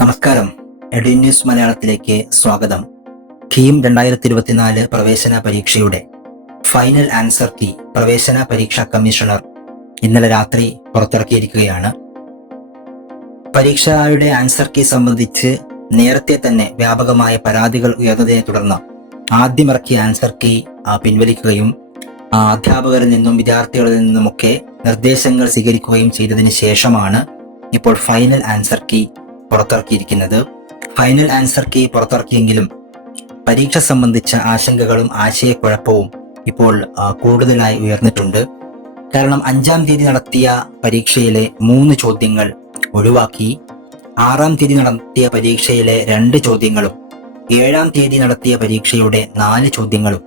നമസ്കാരം. AD news മലയാളത്തിലേക്ക് സ്വാഗതം. കീം രണ്ടായിരത്തി ഇരുപത്തിനാല് പ്രവേശന പരീക്ഷയുടെ ഫൈനൽ ആൻസർ കീ പ്രവേശന പരീക്ഷാ കമ്മീഷണർ ഇന്നലെ രാത്രി പുറത്തിറക്കിയിരിക്കുകയാണ്. പരീക്ഷയുടെ ആൻസർ കീ സംബന്ധിച്ച് നേരത്തെ തന്നെ വ്യാപകമായ പരാതികൾ ഉയർന്നതിനെ തുടർന്ന് ആദ്യമിറക്കിയ ആൻസർ കീ പിൻവലിക്കുകയും അധ്യാപകരിൽ നിന്നും വിദ്യാർത്ഥികളിൽ നിന്നുമൊക്കെ നിർദ്ദേശങ്ങൾ സ്വീകരിക്കുകയും ചെയ്തതിന് ശേഷമാണ് ഇപ്പോൾ ഫൈനൽ ആൻസർ കീ പുറത്തിറക്കിയിരിക്കുന്നത്. ഫൈനൽ ആൻസർ കീ പുറത്തിറക്കിയെങ്കിലും പരീക്ഷ സംബന്ധിച്ച ആശങ്കകളും ആശയക്കുഴപ്പവും ഇപ്പോൾ കൂടുതലായി ഉയർന്നിട്ടുണ്ട്. കാരണം അഞ്ചാം തീയതി നടത്തിയ പരീക്ഷയിലെ മൂന്ന് ചോദ്യങ്ങൾ ഒഴിവാക്കി. ആറാം തീയതി നടത്തിയ പരീക്ഷയിലെ രണ്ട് ചോദ്യങ്ങളും ഏഴാം തീയതി നടത്തിയ പരീക്ഷയുടെ നാല് ചോദ്യങ്ങളും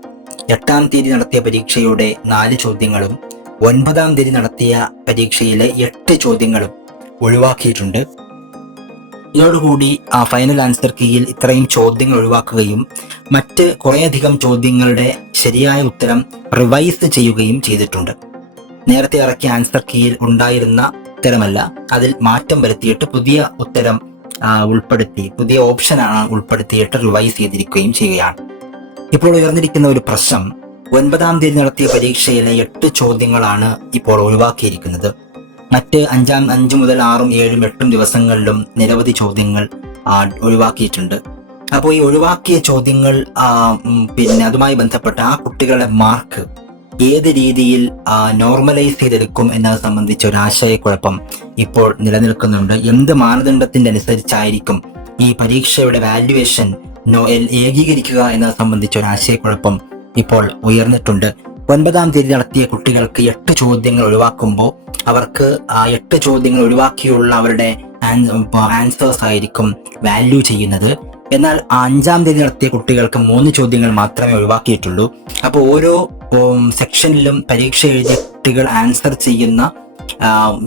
എട്ടാം തീയതി നടത്തിയ പരീക്ഷയുടെ നാല് ചോദ്യങ്ങളും ഒൻപതാം തീയതി നടത്തിയ പരീക്ഷയിലെ എട്ട് ചോദ്യങ്ങളും ഒഴിവാക്കിയിട്ടുണ്ട്. ഇതോടുകൂടി ആ ഫൈനൽ ആൻസർ കീയിൽ ഇത്രയും ചോദ്യങ്ങൾ ഒഴിവാക്കുകയും മറ്റ് കുറേയധികം ചോദ്യങ്ങളുടെ ശരിയായ ഉത്തരം റിവൈസ് ചെയ്യുകയും ചെയ്തിട്ടുണ്ട്. നേരത്തെ ഇറക്കിയ ആൻസർ കീയിൽ ഉണ്ടായിരുന്ന ഉത്തരമല്ല അതിൽ മാറ്റം വരുത്തിയിട്ട് പുതിയ ഉത്തരം ഉൾപ്പെടുത്തി പുതിയ ഓപ്ഷനാണ് ഉൾപ്പെടുത്തിയിട്ട് റിവൈസ് ചെയ്തിരിക്കുകയും ചെയ്യുകയാണ്. ഇപ്പോൾ ഉയർന്നിരിക്കുന്ന ഒരു പ്രശ്നം ഒൻപതാം തീയതി നടത്തിയ പരീക്ഷയിലെ എട്ട് ചോദ്യങ്ങളാണ് ഇപ്പോൾ ഒഴിവാക്കിയിരിക്കുന്നത്. മറ്റ് അഞ്ചാം അഞ്ചു മുതൽ ആറും ഏഴും എട്ടും ദിവസങ്ങളിലും നിരവധി ചോദ്യങ്ങൾ ഒഴിവാക്കിയിട്ടുണ്ട്. അപ്പോൾ ഈ ഒഴിവാക്കിയ ചോദ്യങ്ങൾ പിന്നെ അതുമായി ബന്ധപ്പെട്ട ആ കുട്ടികളുടെ മാർക്ക് ഏത് രീതിയിൽ നോർമലൈസ് ചെയ്തെടുക്കും എന്നത് സംബന്ധിച്ച ഒരു ആശയക്കുഴപ്പം ഇപ്പോൾ നിലനിൽക്കുന്നുണ്ട്. എന്ത് മാനദണ്ഡത്തിന്റെ അനുസരിച്ചായിരിക്കും ഈ പരീക്ഷയുടെ വാല്യുവേഷൻ നോ ഏകീകരിക്കുക എന്നത് സംബന്ധിച്ച ഒരു ആശയക്കുഴപ്പം ഇപ്പോൾ ഉയർന്നിട്ടുണ്ട്. ഒൻപതാം തീയതി നടത്തിയ കുട്ടികൾക്ക് എട്ട് ചോദ്യങ്ങൾ ഒഴിവാക്കുമ്പോൾ അവർക്ക് ആ എട്ട് ചോദ്യങ്ങൾ ഒഴിവാക്കിയുള്ള അവരുടെ ആൻസേഴ്സ് ആയിരിക്കും വാല്യൂ ചെയ്യുന്നത്. എന്നാൽ അഞ്ചാം തീയതി നടത്തിയ കുട്ടികൾക്ക് മൂന്ന് ചോദ്യങ്ങൾ മാത്രമേ ഒഴിവാക്കിയിട്ടുള്ളൂ. അപ്പോൾ ഓരോ സെക്ഷനിലും പരീക്ഷ എഴുതിയ കുട്ടികൾ ആൻസർ ചെയ്യുന്ന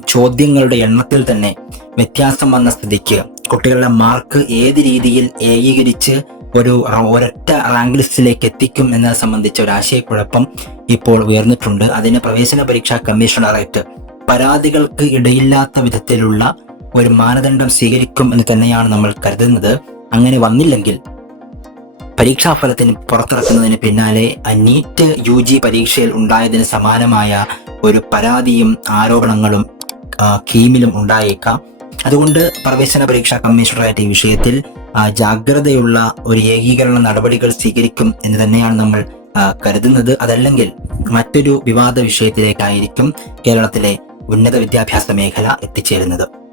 ചോദ്യങ്ങളുടെ എണ്ണത്തിൽ തന്നെ വ്യത്യാസം വന്ന സ്ഥിതിക്ക് കുട്ടികളുടെ മാർക്ക് ഏത് രീതിയിൽ ഏകീകരിച്ച് ഒരു ഒരൊറ്റ റാങ്ക് ലിസ്റ്റിലേക്ക് എത്തിക്കും എന്നത് സംബന്ധിച്ച ഒരു ആശയക്കുഴപ്പം ഇപ്പോൾ ഉയർന്നിട്ടുണ്ട്. അതിന് പ്രവേശന പരീക്ഷാ കമ്മീഷണറേറ്റ് പരാതികൾക്ക് ഇടയില്ലാത്ത വിധത്തിലുള്ള ഒരു മാനദണ്ഡം സ്വീകരിക്കും എന്ന് തന്നെയാണ് നമ്മൾ കരുതുന്നത്. അങ്ങനെ വന്നില്ലെങ്കിൽ പരീക്ഷാഫലത്തിന് പുറത്തിറക്കുന്നതിന് പിന്നാലെ നീറ്റ് യു ജി പരീക്ഷയിൽ ഉണ്ടായതിന് സമാനമായ ഒരു പരാതിയും ആരോപണങ്ങളും കീമിലും ഉണ്ടായേക്കാം. അതുകൊണ്ട് പ്രവേശന പരീക്ഷാ കമ്മീഷണറായിട്ട് ഈ വിഷയത്തിൽ ജാഗ്രതയുള്ള ഒരു ഏകീകരണ നടപടികൾ സ്വീകരിക്കും എന്ന് തന്നെയാണ് നമ്മൾ കരുതുന്നത്. അതല്ലെങ്കിൽ മറ്റൊരു വിവാദ വിഷയത്തിലേക്കായിരിക്കും കേരളത്തിലെ ഉന്നത വിദ്യാഭ്യാസ മേഖല എത്തിച്ചേരുന്നത്.